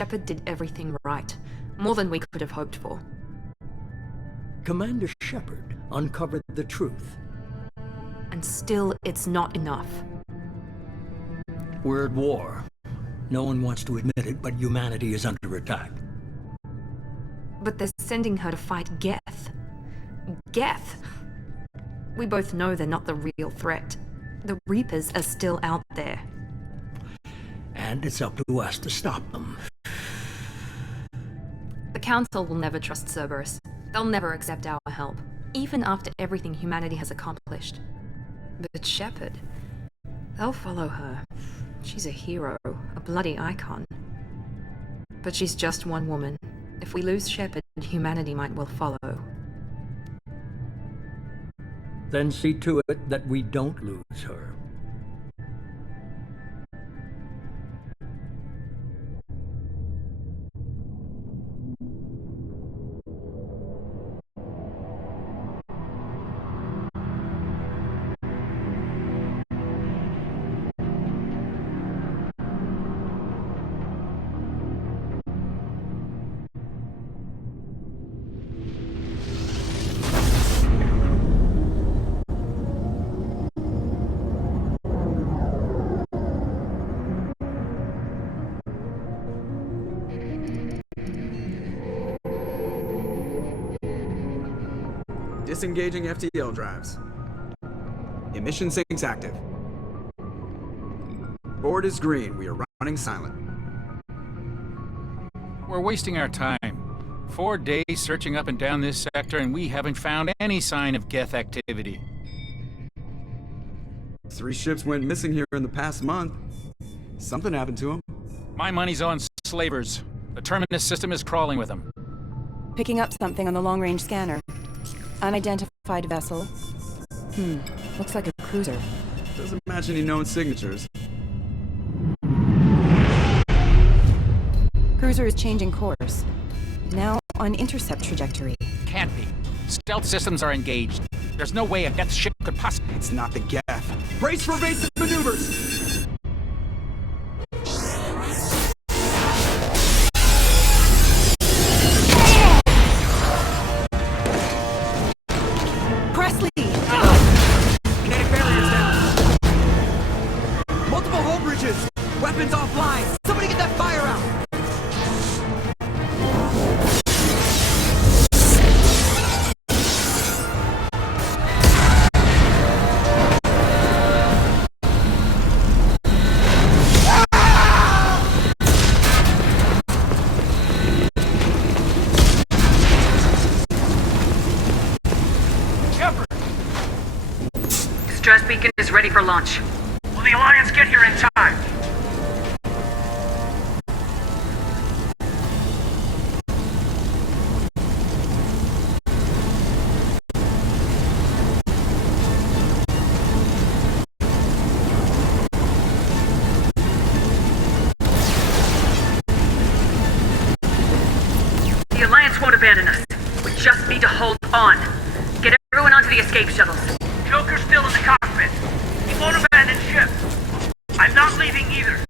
Shepard did everything right. More than we could have hoped for. Commander Shepard uncovered the truth. And still, it's not enough. We're at war. No one wants to admit it, but humanity is under attack. But they're sending her to fight Geth. Geth! We both know they're not the real threat. The Reapers are still out there. And it's up to us to stop them. The Council will never trust Cerberus. They'll never accept our help, even after everything humanity has accomplished. But Shepard, they'll follow her. She's a hero, a bloody icon. But she's just one woman. If we lose Shepard, humanity might well follow. Then see to it that we don't lose her. Disengaging FTL drives. Emission sinks active. Board is green. We are running silent. We're wasting our time. 4 days searching up and down this sector, and we haven't found any sign of Geth activity. 3 ships went missing here in the past month. Something happened to them. My money's on slavers. The Terminus system is crawling with them. Picking up something on the long-range scanner. Unidentified vessel. Looks like a cruiser. Doesn't match any known signatures. Cruiser is changing course. Now on intercept trajectory. Can't be. Stealth systems are engaged. There's no way a Geth ship could possibly... It's not the Geth. Brace for evasive maneuvers! Presley! Kinetic barriers down. Multiple hull bridges. Weapons offline. Somebody get that fire out. Distress beacon is ready for launch. Will the Alliance get here in time? The Alliance won't abandon us. We just need to hold on. Get everyone onto the escape shuttles. Joker's still in the cockpit. He won't abandon ship. I'm not leaving either.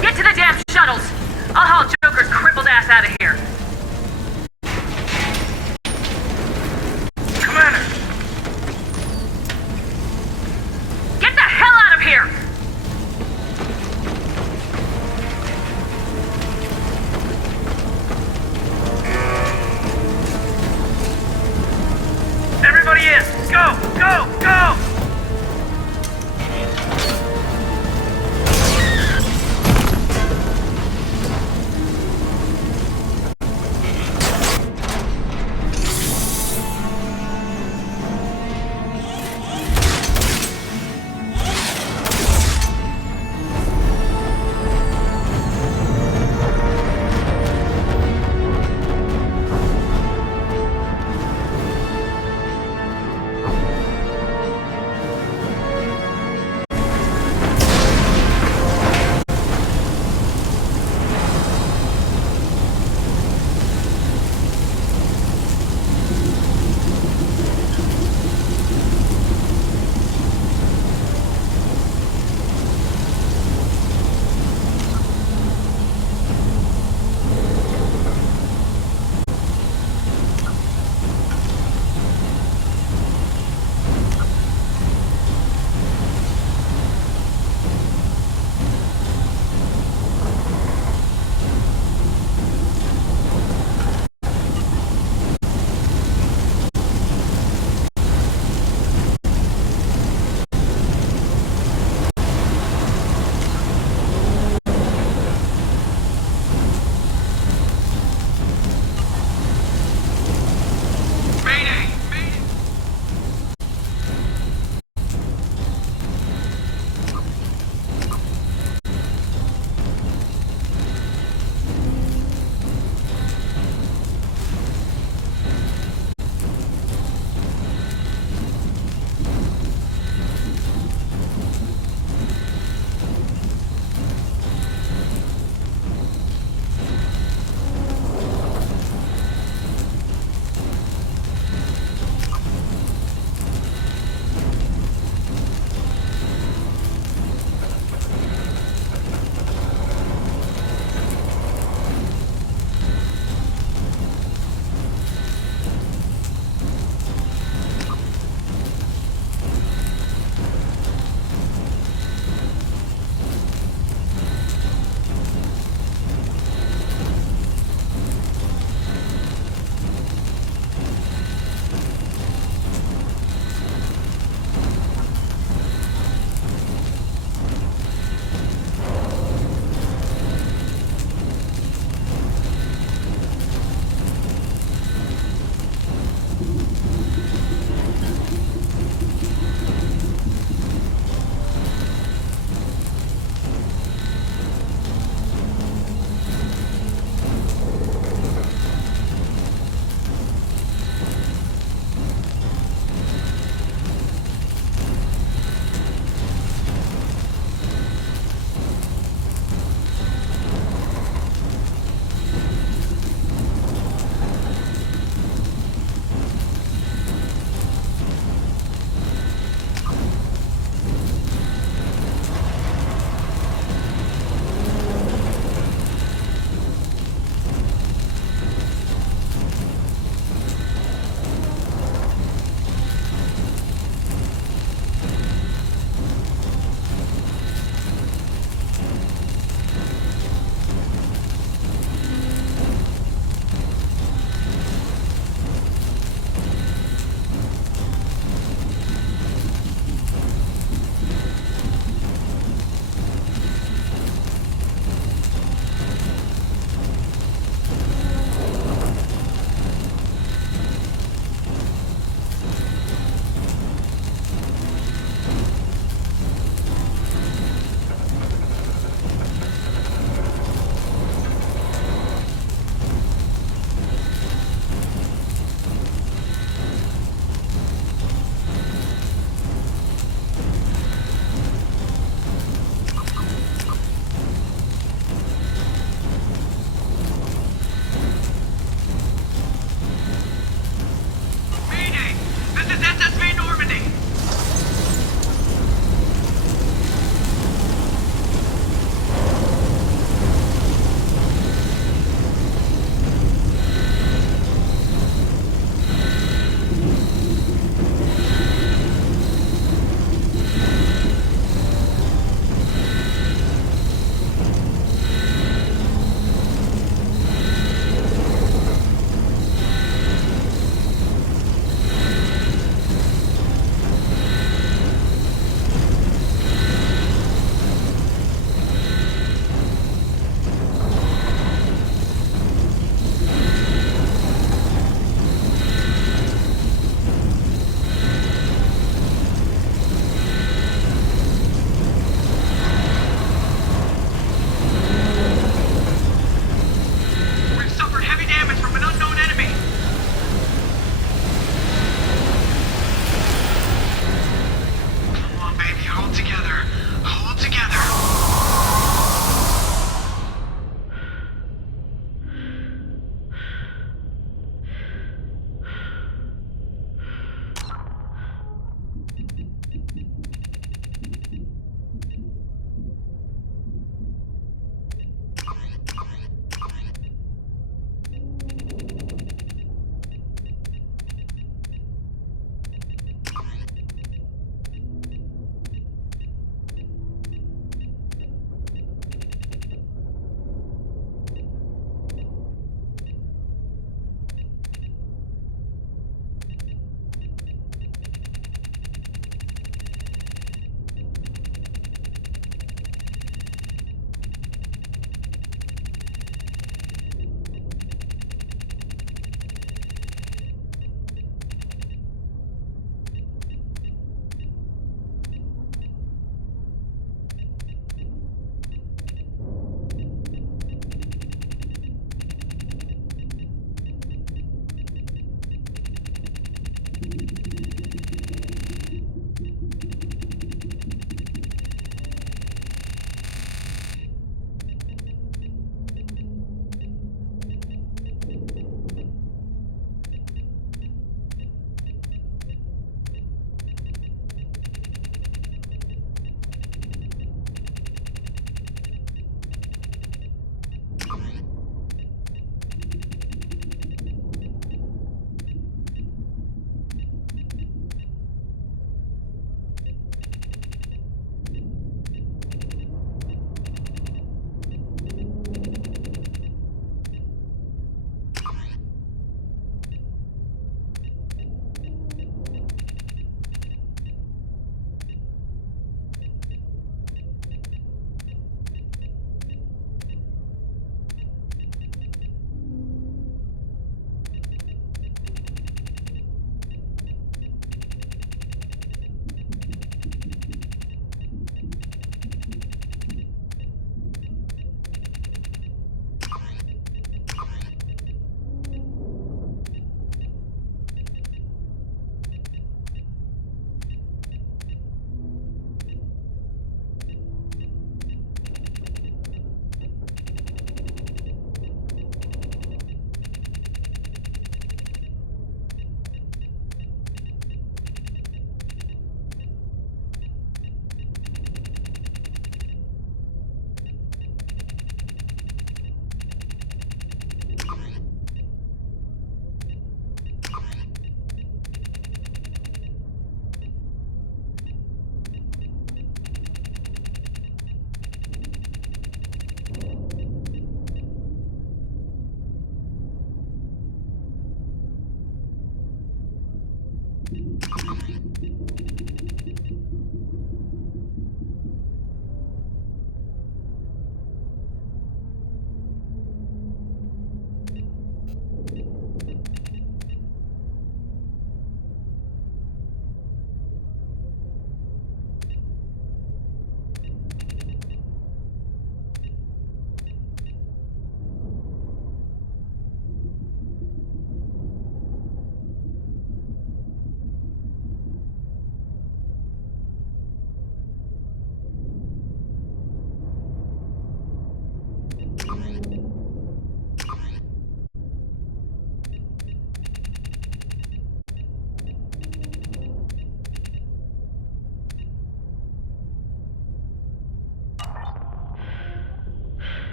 Get to the damn shuttles! I'll haul Joker's crippled ass out of here. Commander! Get the hell out of here! Everybody in! Go! Go! Go!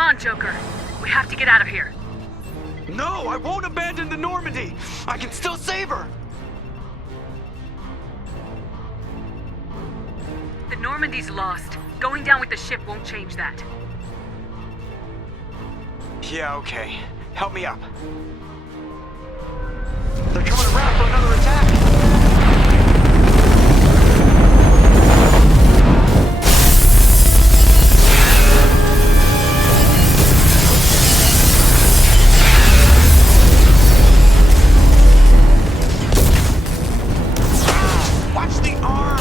Come on, Joker. We have to get out of here. No, I won't abandon the Normandy! I can still save her! The Normandy's lost. Going down with the ship won't change that. Yeah, okay. Help me up. They're coming around for another attack! Watch the arm!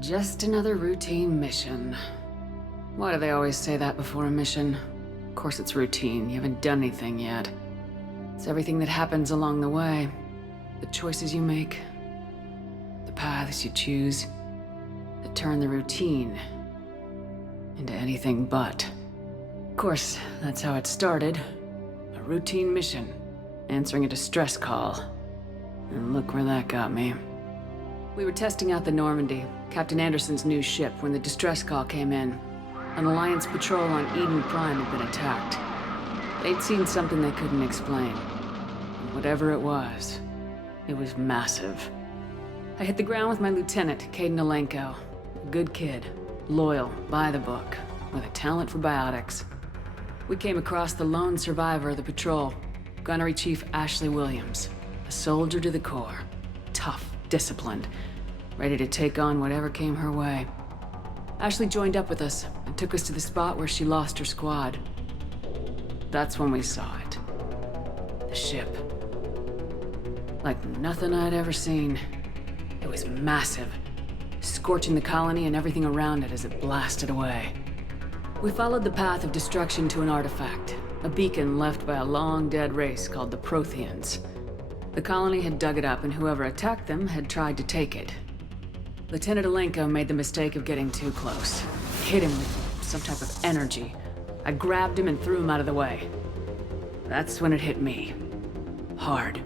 Just another routine mission. Why do they always say that before a mission? Of course it's routine, you haven't done anything yet. It's everything that happens along the way. The choices you make, the paths you choose, that turn the routine into anything but. Of course, that's how it started. A routine mission, answering a distress call. And look where that got me. We were testing out the Normandy, Captain Anderson's new ship, when the distress call came in. An Alliance patrol on Eden Prime had been attacked. They'd seen something they couldn't explain. And whatever it was massive. I hit the ground with my lieutenant, Kaidan Alenko. A good kid, loyal, by the book, with a talent for biotics. We came across the lone survivor of the patrol, Gunnery Chief Ashley Williams. A soldier to the core. Tough, disciplined, ready to take on whatever came her way. Ashley joined up with us and took us to the spot where she lost her squad. That's when we saw it. The ship. Like nothing I'd ever seen. It was massive, scorching the colony and everything around it as it blasted away. We followed the path of destruction to an artifact, a beacon left by a long-dead race called the Protheans. The colony had dug it up, and whoever attacked them had tried to take it. Lieutenant Alenko made the mistake of getting too close. Hit him with some type of energy. I grabbed him and threw him out of the way. That's when it hit me. Hard.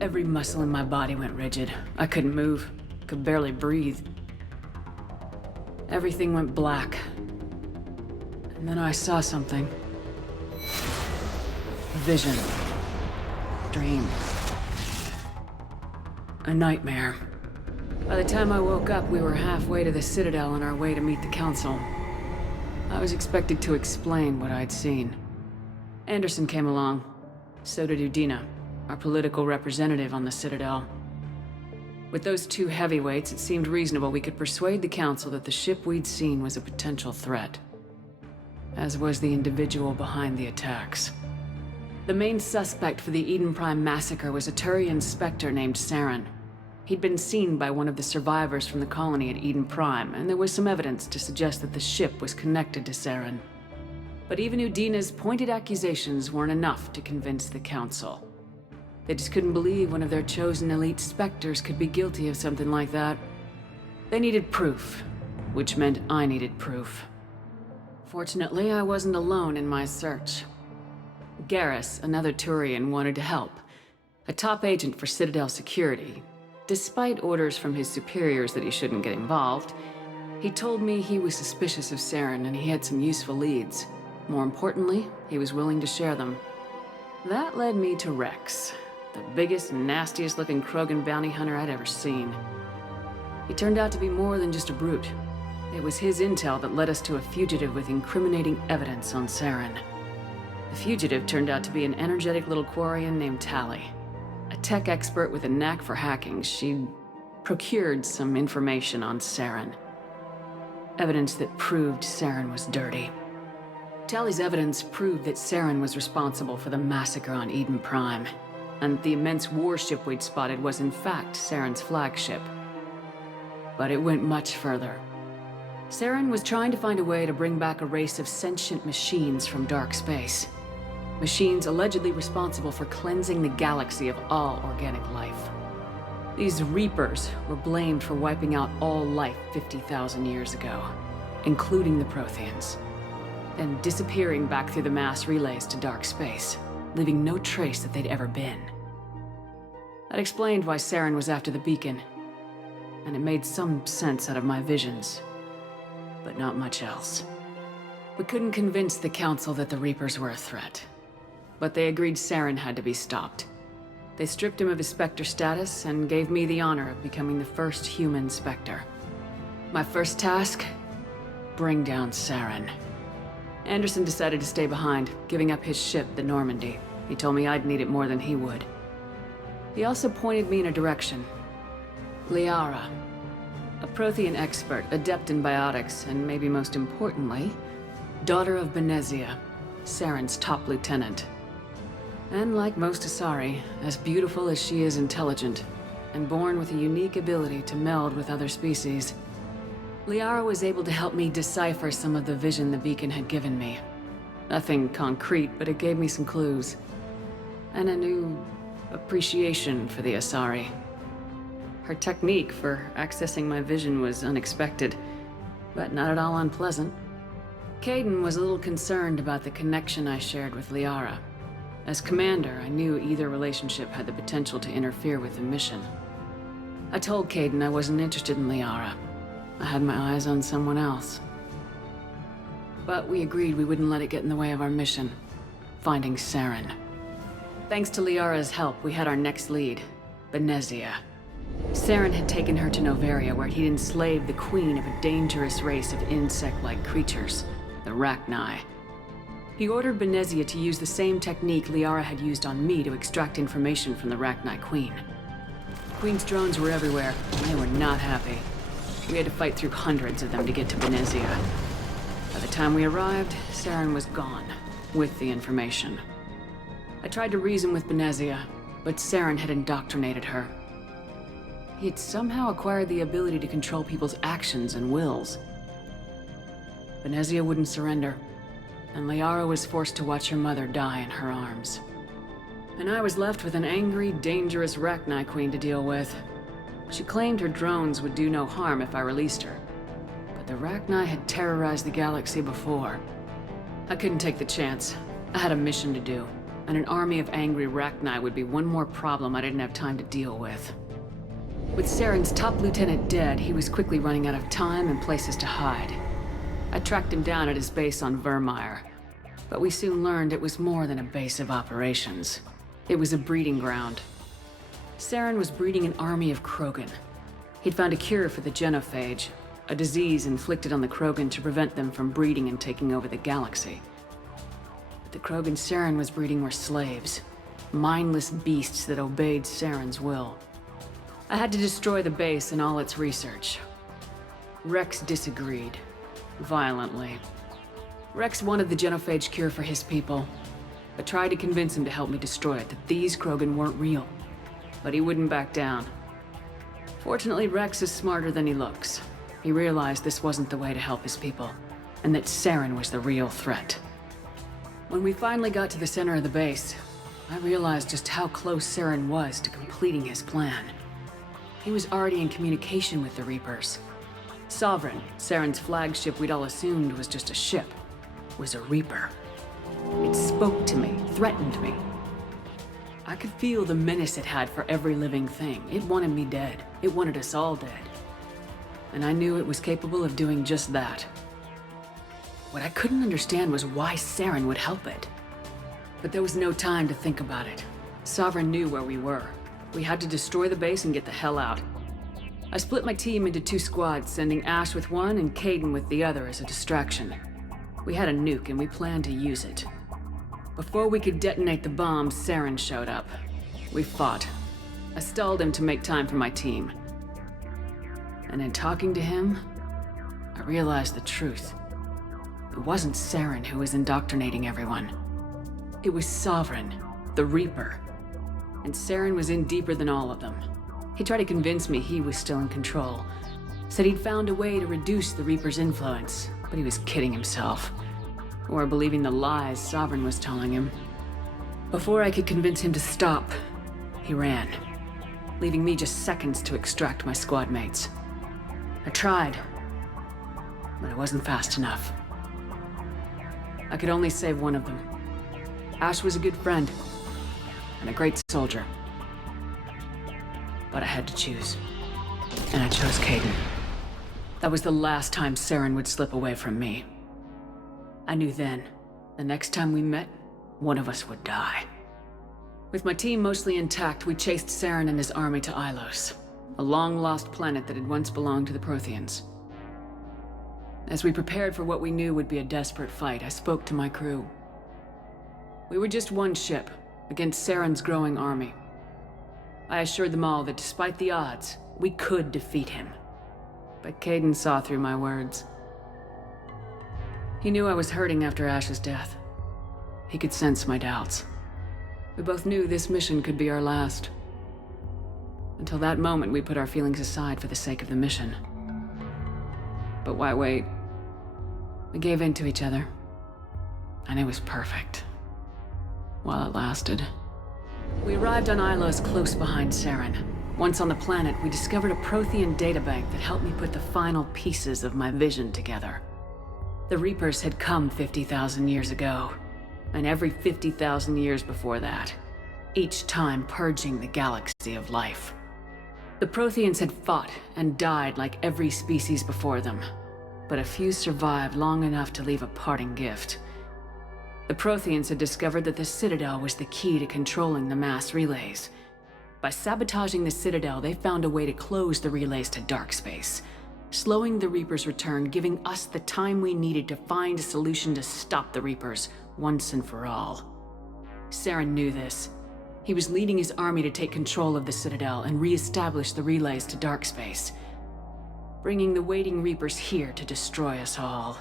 Every muscle in my body went rigid. I couldn't move. Could barely breathe. Everything went black. And then I saw something. A vision. Dream. A nightmare. By the time I woke up, we were halfway to the Citadel on our way to meet the Council. I was expected to explain what I'd seen. Anderson came along. So did Udina, our political representative on the Citadel. With those two heavyweights, it seemed reasonable we could persuade the Council that the ship we'd seen was a potential threat. As was the individual behind the attacks. The main suspect for the Eden Prime massacre was a Turian Spectre named Saren. He'd been seen by one of the survivors from the colony at Eden Prime, and there was some evidence to suggest that the ship was connected to Saren. But even Udina's pointed accusations weren't enough to convince the Council. They just couldn't believe one of their chosen elite Spectres could be guilty of something like that. They needed proof, which meant I needed proof. Fortunately, I wasn't alone in my search. Garrus, another Turian, wanted to help. A top agent for Citadel Security. Despite orders from his superiors that he shouldn't get involved, he told me he was suspicious of Saren and he had some useful leads. More importantly, he was willing to share them. That led me to Rex, the biggest, nastiest looking Krogan bounty hunter I'd ever seen. He turned out to be more than just a brute. It was his intel that led us to a fugitive with incriminating evidence on Saren. The fugitive turned out to be an energetic little Quarian named Tali. A tech expert with a knack for hacking, she'd procured some information on Saren. Evidence that proved Saren was dirty. Tali's evidence proved that Saren was responsible for the massacre on Eden Prime, and the immense warship we'd spotted was in fact Saren's flagship. But it went much further. Saren was trying to find a way to bring back a race of sentient machines from dark space. Machines allegedly responsible for cleansing the galaxy of all organic life. These Reapers were blamed for wiping out all life 50,000 years ago, including the Protheans, then disappearing back through the mass relays to dark space, leaving no trace that they'd ever been. That explained why Saren was after the beacon, and it made some sense out of my visions, but not much else. We couldn't convince the Council that the Reapers were a threat, but they agreed Saren had to be stopped. They stripped him of his Spectre status and gave me the honor of becoming the first human Spectre. My first task? Bring down Saren. Anderson decided to stay behind, giving up his ship, the Normandy. He told me I'd need it more than he would. He also pointed me in a direction. Liara. A Prothean expert, adept in biotics, and maybe most importantly, daughter of Benezia, Saren's top lieutenant. And like most Asari, as beautiful as she is intelligent, and born with a unique ability to meld with other species, Liara was able to help me decipher some of the vision the beacon had given me. Nothing concrete, but it gave me some clues. And a new appreciation for the Asari. Her technique for accessing my vision was unexpected, but not at all unpleasant. Kaidan was a little concerned about the connection I shared with Liara. As commander, I knew either relationship had the potential to interfere with the mission. I told Kaidan I wasn't interested in Liara. I had my eyes on someone else. But we agreed we wouldn't let it get in the way of our mission, finding Saren. Thanks to Liara's help, we had our next lead, Benezia. Saren had taken her to Noveria, where he'd enslaved the queen of a dangerous race of insect-like creatures, the Rachni. He ordered Benezia to use the same technique Liara had used on me to extract information from the Rachni Queen. Queen's drones were everywhere, and they were not happy. We had to fight through hundreds of them to get to Benezia. By the time we arrived, Saren was gone, with the information. I tried to reason with Benezia, but Saren had indoctrinated her. He had somehow acquired the ability to control people's actions and wills. Benezia wouldn't surrender, and Liara was forced to watch her mother die in her arms. And I was left with an angry, dangerous Rachni Queen to deal with. She claimed her drones would do no harm if I released her, but the Rachni had terrorized the galaxy before. I couldn't take the chance. I had a mission to do, and an army of angry Rachni would be one more problem I didn't have time to deal with. With Saren's top lieutenant dead, he was quickly running out of time and places to hide. I tracked him down at his base on Vermeer, but we soon learned it was more than a base of operations. It was a breeding ground. Saren was breeding an army of Krogan. He'd found a cure for the genophage, a disease inflicted on the Krogan to prevent them from breeding and taking over the galaxy. But the Krogan Saren was breeding were slaves, mindless beasts that obeyed Saren's will. I had to destroy the base and all its research. Rex disagreed. Violently. Rex wanted the genophage cure for his people. I tried to convince him to help me destroy it, that these Krogan weren't real. But he wouldn't back down. Fortunately, Rex is smarter than he looks. He realized this wasn't the way to help his people, and that Saren was the real threat. When we finally got to the center of the base, I realized just how close Saren was to completing his plan. He was already in communication with the Reapers. Sovereign, Saren's flagship we'd all assumed was just a ship, was a Reaper. It spoke to me, threatened me. I could feel the menace it had for every living thing. It wanted me dead. It wanted us all dead. And I knew it was capable of doing just that. What I couldn't understand was why Saren would help it. But there was no time to think about it. Sovereign knew where we were. We had to destroy the base and get the hell out. I split my team into 2 squads, sending Ash with one and Kaidan with the other as a distraction. We had a nuke and we planned to use it. Before we could detonate the bomb, Saren showed up. We fought. I stalled him to make time for my team. And in talking to him, I realized the truth. It wasn't Saren who was indoctrinating everyone. It was Sovereign, the Reaper. And Saren was in deeper than all of them. He tried to convince me he was still in control. Said he'd found a way to reduce the Reaper's influence, but he was kidding himself. Or believing the lies Sovereign was telling him. Before I could convince him to stop, he ran, leaving me just seconds to extract my squad mates. I tried, but it wasn't fast enough. I could only save one of them. Ash was a good friend, and a great soldier. But I had to choose. And I chose Kaidan. That was the last time Saren would slip away from me. I knew then, the next time we met, one of us would die. With my team mostly intact, we chased Saren and his army to Ilos, a long-lost planet that had once belonged to the Protheans. As we prepared for what we knew would be a desperate fight, I spoke to my crew. We were just one ship, against Saren's growing army. I assured them all that despite the odds, we could defeat him. But Kaidan saw through my words. He knew I was hurting after Ash's death. He could sense my doubts. We both knew this mission could be our last. Until that moment, we put our feelings aside for the sake of the mission. But why wait? We gave in to each other. And it was perfect. While it lasted. We arrived on Ilos close behind Saren. Once on the planet, we discovered a Prothean databank that helped me put the final pieces of my vision together. The Reapers had come 50,000 years ago, and every 50,000 years before that, each time purging the galaxy of life. The Protheans had fought and died like every species before them, but a few survived long enough to leave a parting gift. The Protheans had discovered that the Citadel was the key to controlling the mass relays. By sabotaging the Citadel, they found a way to close the relays to dark space, slowing the Reapers' return, giving us the time we needed to find a solution to stop the Reapers once and for all. Saren knew this. He was leading his army to take control of the Citadel and re-establish the relays to dark space, bringing the waiting Reapers here to destroy us all.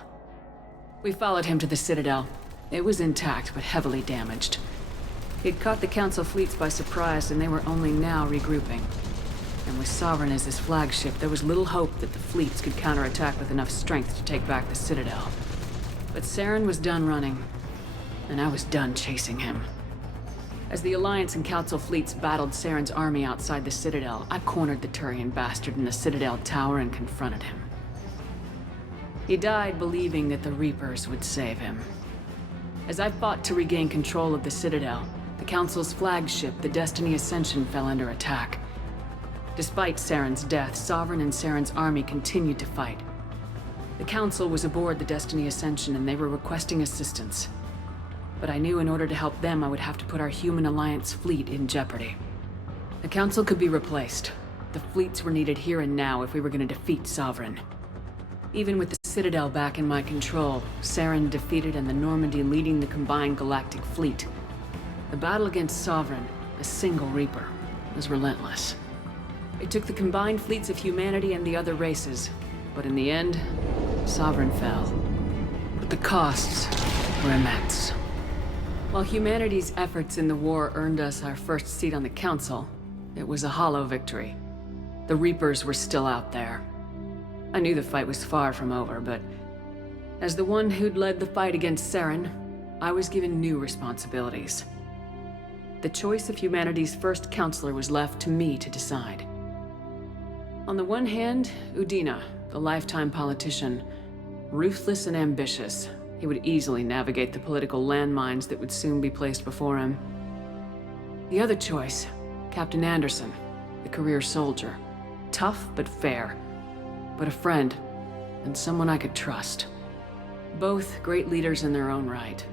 We followed him to the Citadel. It was intact, but heavily damaged. He'd caught the Council fleets by surprise, and they were only now regrouping. And with Sovereign as his flagship, there was little hope that the fleets could counterattack with enough strength to take back the Citadel. But Saren was done running, and I was done chasing him. As the Alliance and Council fleets battled Saren's army outside the Citadel, I cornered the Turian bastard in the Citadel tower and confronted him. He died believing that the Reapers would save him. As I fought to regain control of the Citadel, the Council's flagship, the Destiny Ascension, fell under attack. Despite Saren's death, Sovereign and Saren's army continued to fight. The Council was aboard the Destiny Ascension and they were requesting assistance. But I knew in order to help them, I would have to put our Human Alliance fleet in jeopardy. The Council could be replaced. The fleets were needed here and now if we were going to defeat Sovereign. Even with the Citadel back in my control, Saren defeated and the Normandy leading the combined galactic fleet. The battle against Sovereign, a single Reaper, was relentless. It took the combined fleets of humanity and the other races, but in the end, Sovereign fell. But the costs were immense. While humanity's efforts in the war earned us our first seat on the Council, it was a hollow victory. The Reapers were still out there. I knew the fight was far from over, but as the one who'd led the fight against Saren, I was given new responsibilities. The choice of humanity's first counselor was left to me to decide. On the one hand, Udina, the lifetime politician. Ruthless and ambitious, he would easily navigate the political landmines that would soon be placed before him. The other choice, Captain Anderson, the career soldier. Tough but fair, but a friend, and someone I could trust. Both great leaders in their own right.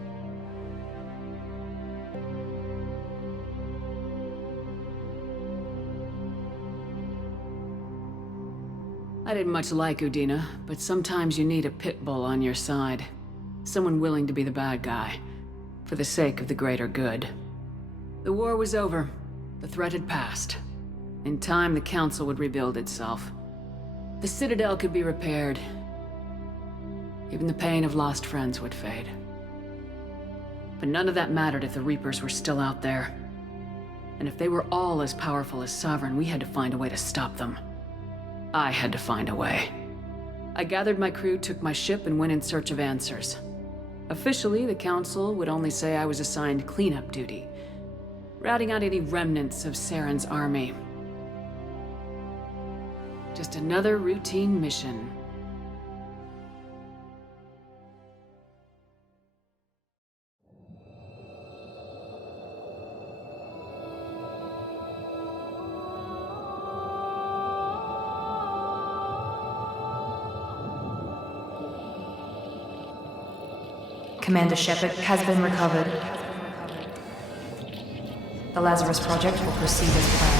I didn't much like Udina, but sometimes you need a pit bull on your side. Someone willing to be the bad guy, for the sake of the greater good. The war was over. The threat had passed. In time, the Council would rebuild itself. The Citadel could be repaired. Even the pain of lost friends would fade. But none of that mattered if the Reapers were still out there. And if they were all as powerful as Sovereign, we had to find a way to stop them. I had to find a way. I gathered my crew, took my ship, and went in search of answers. Officially, the Council would only say I was assigned cleanup duty, routing out any remnants of Saren's army. Just another routine mission. Commander Shepard has been recovered. The Lazarus Project will proceed as planned.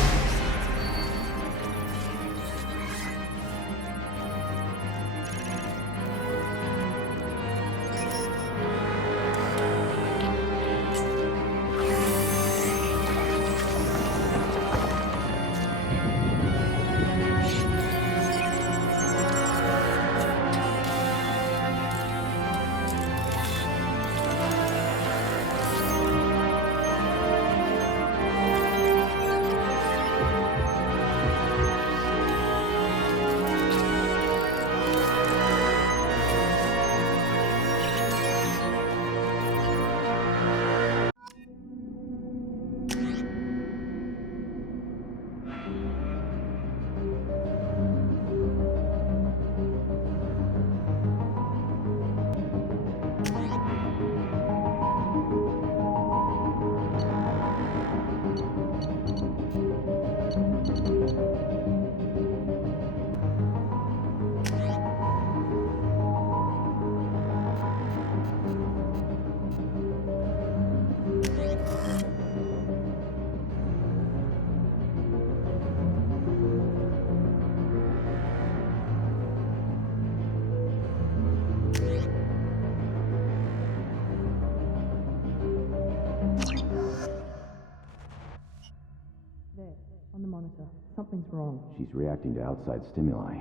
On the monitor. Something's wrong. She's reacting to outside stimuli,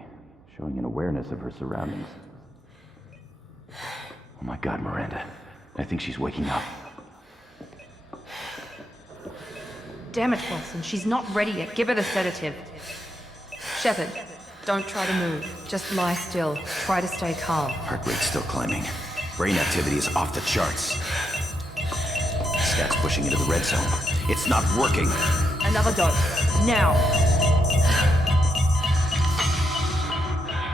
showing an awareness of her surroundings. Oh my god, Miranda. I think she's waking up. Damn it, Watson. She's not ready yet. Give her the sedative. Shepard, don't try to move. Just lie still. Try to stay calm. Heart rate's still climbing. Brain activity is off the charts. Stats pushing into the red zone. It's not working. Another dose. Now.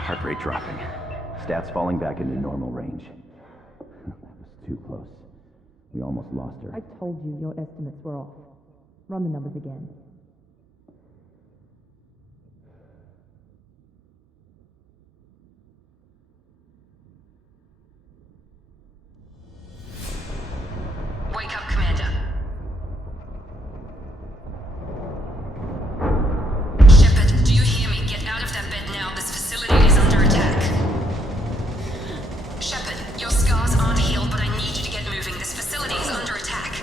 Heart rate dropping. Stats falling back into normal range. That was too close. We almost lost her. I told you your estimates were off. Run the numbers again. Wake up, Commander. Shepard, do you hear me? Get out of that bed now. This facility is under attack. Shepard, your scars aren't healed, but I need you to get moving. This facility is under attack.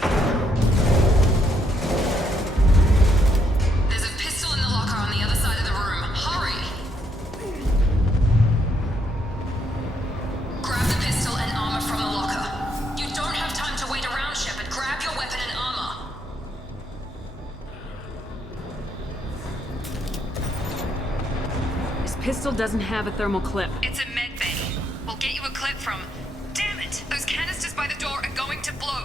pistol doesn't have a thermal clip. It's a med bay. We'll get you a clip from... Damn it! Those canisters by the door are going to blow.